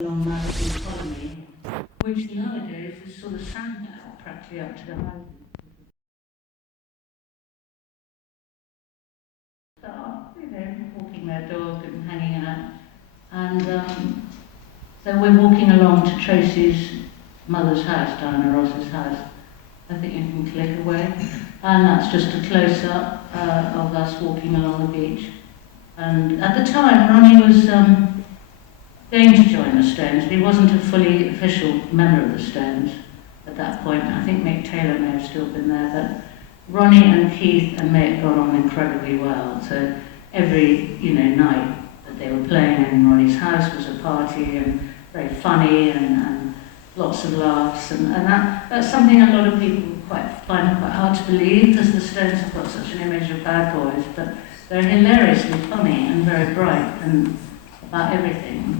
along Madison Colony, which nowadays is sort of sandbagged practically up to the houses. Walking their dog and hanging out. And so we're walking along to Tracy's mother's house, Diana Ross's house. I think you can click away. And that's just a close-up of us walking along the beach. And at the time, Ronnie was going to join the Stones, but he wasn't a fully official member of the Stones at that point. I think Mick Taylor may have still been there, but Ronnie and Keith and Mick got on incredibly well. So every night that they were playing in Ronnie's house was a party and very funny and lots of laughs, and that's something a lot of people find quite hard to believe, because the Stones have got such an image of bad boys, but they're hilariously funny and very bright and about everything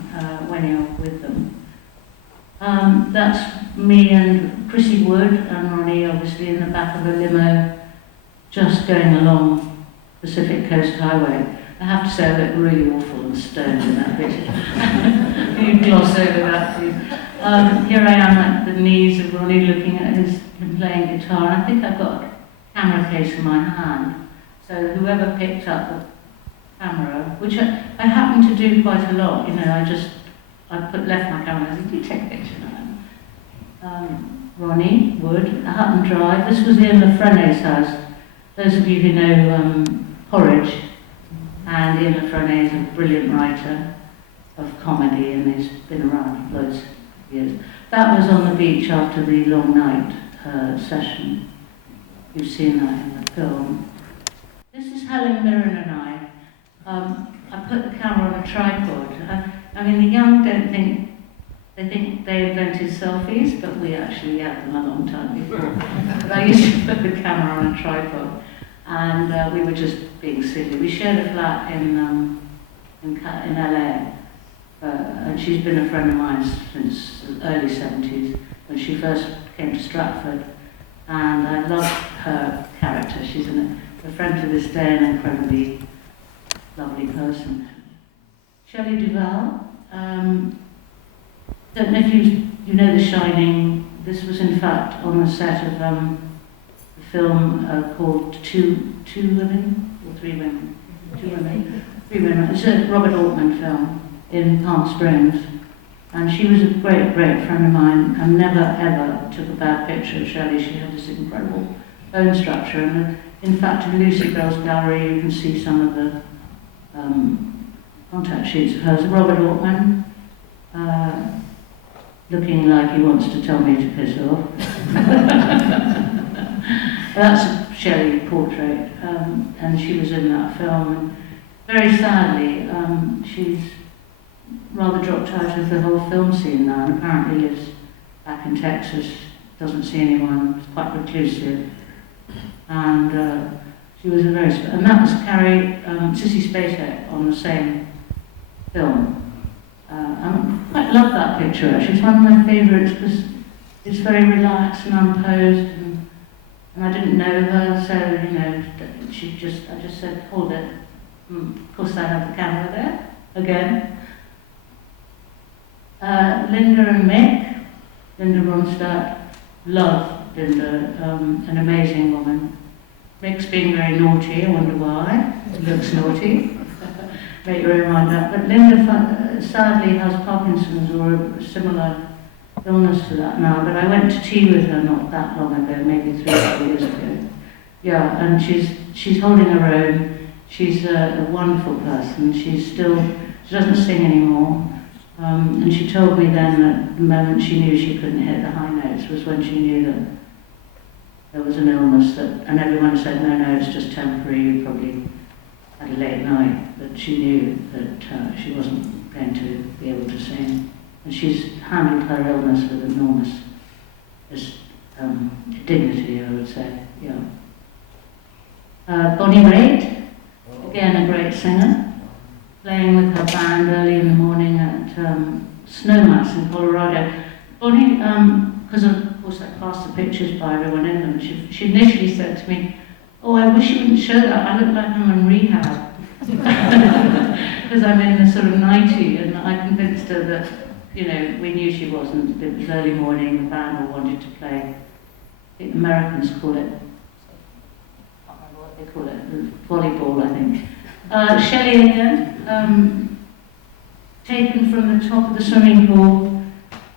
when you're with them. That's me and Chrissy Wood and Ronnie, obviously, in the back of a limo, just going along Pacific Coast Highway. I have to say I look really awful and stoned in that bit. You gloss over that, please. Here I am at the knees of Ronnie looking at him playing guitar, and I think I've got a camera case in my hand. So whoever picked up the camera, which I happen to do quite a lot, left my camera and I said, "Do you take a picture now?" Ronnie Wood, Hutton Drive. This was Ian Lafrene's house. Those of you who know Porridge, and Ian Lafrene is a brilliant writer of comedy, and he's been around loads of years. That was on the beach after the long night session. You've seen that in the film. This is Helen Mirren and I. I put the camera on a tripod. I mean, the young don't think, they think they invented selfies, but we actually had them a long time before. But I used to put the camera on a tripod, and we were just being silly. We shared a flat in LA, and she's been a friend of mine since the early 70s, when she first came to Stratford, and I loved her character. She's a friend to this day, an incredibly lovely person. Shelley Duvall. Don't know if you know The Shining. This was in fact on the set of a film called Two Women or Three Women. Two Women. Three Women. It's a Robert Altman film in Palm Springs, and she was a great friend of mine, and never ever took a bad picture of Shelley. She had this incredible bone structure, and in fact in Lucy Bell's gallery you can see some of the contact sheets of hers. Robert Altman, looking like he wants to tell me to piss off. That's a Shelley portrait, and she was in that film. And very sadly, she's rather dropped out of the whole film scene now, and apparently lives back in Texas, doesn't see anyone, is quite reclusive. And she was and that was Sissy Spacek on the same film. I quite love that picture actually. It's one of my favourites because it's very relaxed and unposed, and I didn't know her, so I just said, hold it. Of course I have the camera there again. Linda and Mick, Linda Ronstadt, love Linda, an amazing woman. Mick's being very naughty, I wonder why. He looks naughty. Make your own mind up. But Linda sadly has Parkinson's or a similar illness to that now. But I went to tea with her not that long ago, maybe 3 or 4 years ago. Yeah, and she's holding her own. She's a wonderful person. She doesn't sing anymore. And she told me then that the moment she knew she couldn't hit the high notes was when she knew that there was an illness, and everyone said, no, it's just temporary, you probably had a late night, but she knew that she wasn't going to be able to sing. And she's handled her illness with enormous dignity, I would say, yeah. Bonnie Raitt, again a great singer, playing with her band early in the morning at Snowmass in Colorado. Bonnie, because of course I passed the pictures by everyone in them, she initially said to me, "Oh, I wish you wouldn't show that, I look like I'm in rehab." Because I'm in the sort of 90, and I convinced her that you know, we knew she wasn't. It was early morning, the band all wanted to play. I think the Americans call it, I can't remember what they call it, volleyball, I think. Shelley again, taken from the top of the swimming pool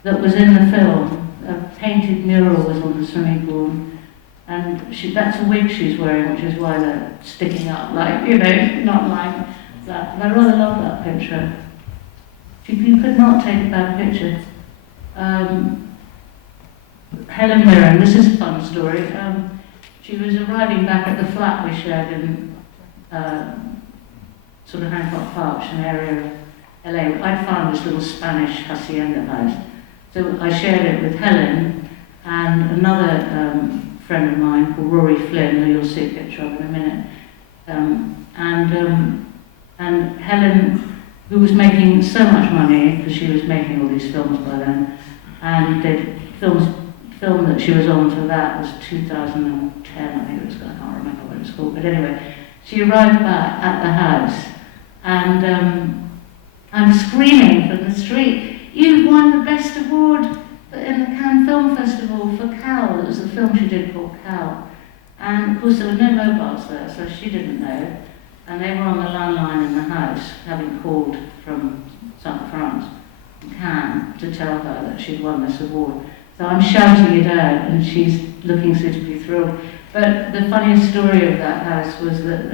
that was in the film. A painted mural was on the swimming pool, and that's a wig she's wearing, which is why they're sticking up, like, you know, not like that. But I rather love that picture. You could not take a bad picture. Helen Mirren, this is a fun story. She was arriving back at the flat we shared in sort of Hancock Park, an area of LA. I'd found this little Spanish hacienda house. So I shared it with Helen and another friend of mine called Rory Flynn, who you'll see a picture of in a minute. And Helen, who was making so much money, because she was making all these films by then, and the film that she was on for that was 2010, I think it was, I can't remember what it was called, but anyway, she arrived back at the house, and I'm screaming from the street, "You've won the best award in the Cannes Film Festival for Cal." It was a film she did called Cal. And of course there were no mobiles there, so she didn't know. And they were on the landline in the house, having called from South France, Cannes, to tell her that she'd won this award. So I'm shouting it out, and she's looking suitably thrilled. But the funniest story of that house was that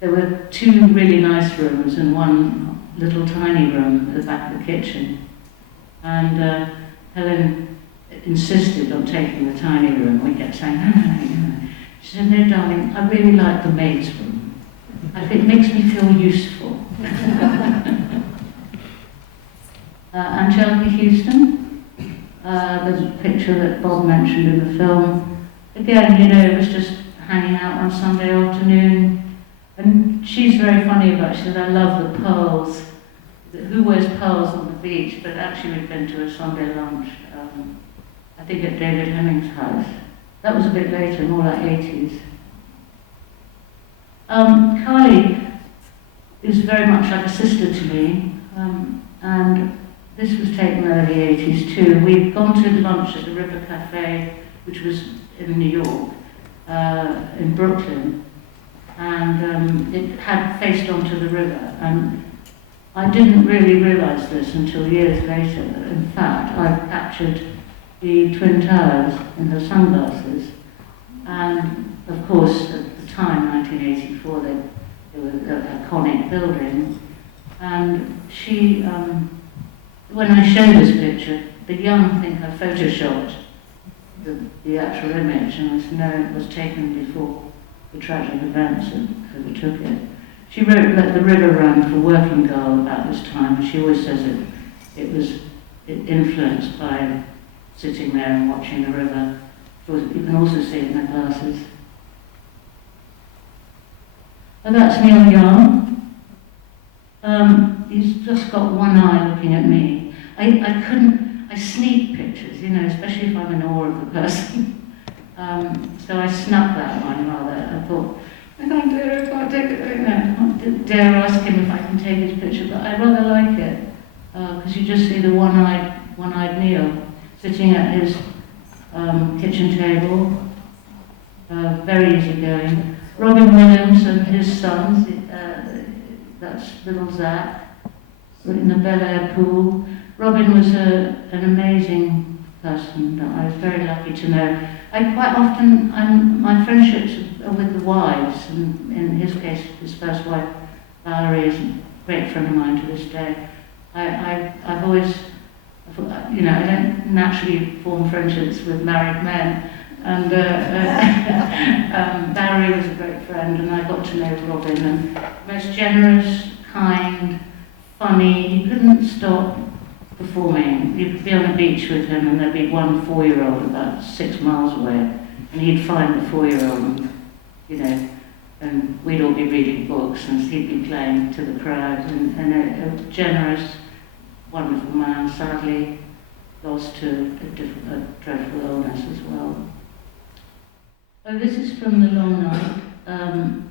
there were two really nice rooms and one little tiny room at the back of the kitchen. And Helen insisted on taking the tiny room. We kept saying, no. She said, "No, darling, I really like the maid's room. It makes me feel useful." Angelica Houston, the picture that Bob mentioned in the film. Again, you know, it was just hanging out on Sunday afternoon. And she's very funny about it. She said, "I love the pearls. Who wears pearls on the beach?" But actually we'd been to a Sunday lunch, I think at David Hemming's house. That was a bit later, more like 80s. Carly is very much like a sister to me, and this was taken early 80s too. We'd gone to lunch at the River Cafe, which was in New York, in Brooklyn, and it had faced onto the river. And I didn't really realise this until years later. In fact, I captured the Twin Towers in her sunglasses. And of course, at the time, 1984, they were an iconic building. And she, when I showed this picture, the young think I photoshopped the actual image, and I said, no, it was taken before the tragic events that overtook it. She wrote "Let the River Run" for Working Girl about this time, and she always says it was influenced by sitting there and watching the river. You can also see it in her glasses. And that's Neil Young. He's just got one eye looking at me. I sneak pictures, you know, especially if I'm in awe of the person. So I snuck that one rather. I thought, I can't take it, no, I can't dare ask him if I can take his picture, but I rather like it, because you just see the one-eyed Neil sitting at his kitchen table, very easygoing. Robin Williams and his sons, that's little Zach, in the Bel Air pool. Robin was an amazing person that I was very lucky to know. I quite often, my friendships are with the wives, and in his case, his first wife, Valerie, is a great friend of mine to this day. I've always, you know, I don't naturally form friendships with married men, and Valerie was a great friend, and I got to know Robin, and most generous, kind, funny. He couldn't stop performing. You could be on a beach with him and there'd be one 4-year-old about 6 miles away, and he'd find the 4-year-old, you know, and we'd all be reading books and he'd be playing to the crowd, and a generous, wonderful man, sadly lost to a dreadful illness as well. Oh, this is from The Long Night.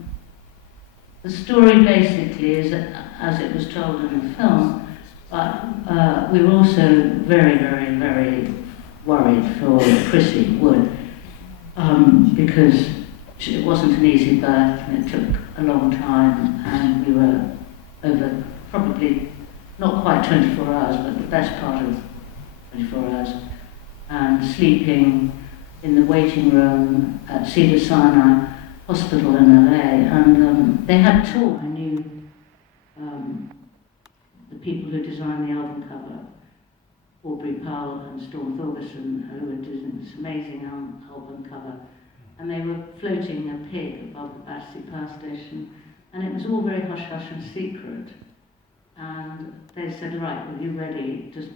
The story basically is, as it was told in the film, But we were also very, very, very worried for Chrissy Wood, because it wasn't an easy birth and it took a long time, and we were over probably not quite 24 hours, but the best part of 24 hours, and sleeping in the waiting room at Cedars-Sinai Hospital in LA. And they had taught, I knew the people who designed the album cover, Aubrey Powell and Storm Thorgerson, who were doing this amazing album cover, and they were floating a pig above the Battersea Power Station, and it was all very hush-hush and secret. And they said, right, are you ready? Just,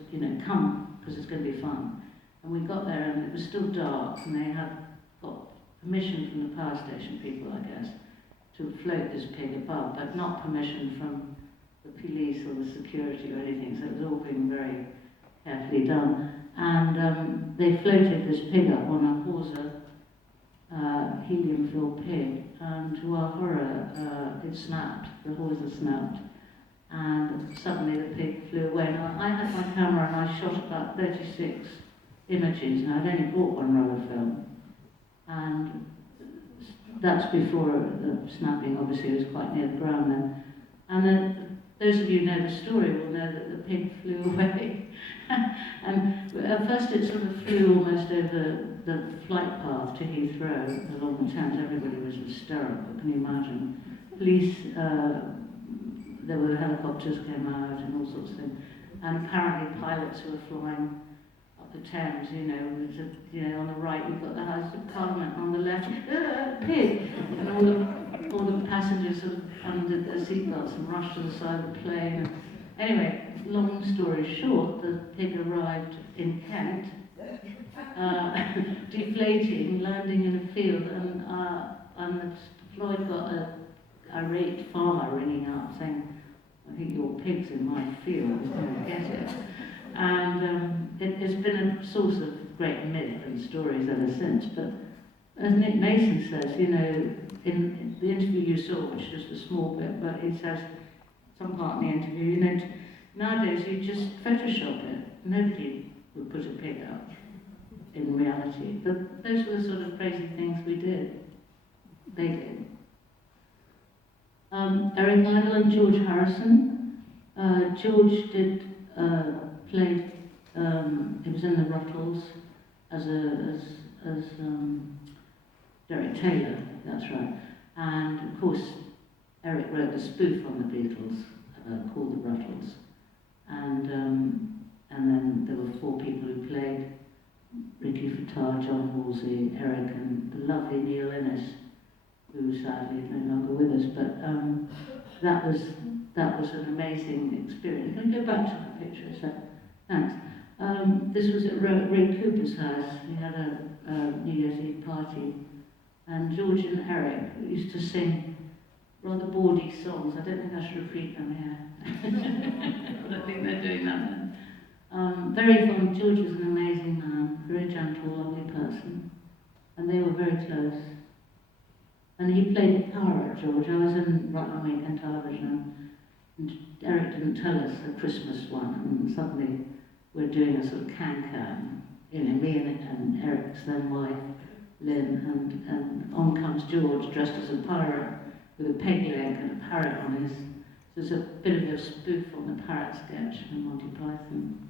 come, because it's going to be fun. And we got there, and it was still dark, and they had got permission from the power station people, I guess, to float this pig above, but not permission from the police or the security or anything, so it was all being very carefully done. And they floated this pig up on a hawser, helium-filled pig, and to our horror, it snapped, the hawser snapped, and suddenly the pig flew away. Now, I had my camera and I shot about 36 images, and I'd only bought one roll of film, and that's before the snapping, obviously, it was quite near the ground then. And then, those of you who know the story will know that the pig flew away. And at first it sort of flew almost over the flight path to Heathrow along the Thames. Everybody was hysterical, can you imagine? Police, there were helicopters came out and all sorts of things. And apparently pilots who were flying up the Thames, on the right you've got the House of Parliament, on the left, pig! And all the passengers sort of undid their seatbelts and rushed to the side of the plane. Anyway, long story short, the pig arrived in Kent, deflating, landing in a field, and Floyd got an irate farmer ringing up saying, I think your pig's in my field, he's going to get it. And it's been a source of great myth and stories ever since. But as Nick Mason says, in the interview you saw, which is just a small bit, but he says, some part in the interview, nowadays you just Photoshop it. Nobody would put a pig up in reality. But those were the sort of crazy things we did. They did. Eric Idle and George Harrison. George played, he was in the Ruttles as Derek Taylor, that's right. And of course, Eric wrote a spoof on the Beatles called the Ruttles. And then there were 4 people who played: Ricky Fattar, John Halsey, Eric, and the lovely Neil Innes, who sadly is no longer with us. But that was an amazing experience. Can I go back to that picture a sec? Thanks. This was at Ray Cooper's house. We had a New Year's Eve party, and George and Eric used to sing rather bawdy songs. I don't think I should repeat them here. But I think they're doing that then. Very fun. George was an amazing man, very gentle, lovely person, and they were very close. And he played pirate, George. I was in Rutland Weekend Television, and Eric didn't tell us a Christmas one, and suddenly we're doing a sort of can-can, me and Eric's then wife, Lynn, and on comes George dressed as a pirate with a peg leg and a parrot on his. There's a bit of a spoof on the parrot sketch from Monty Python.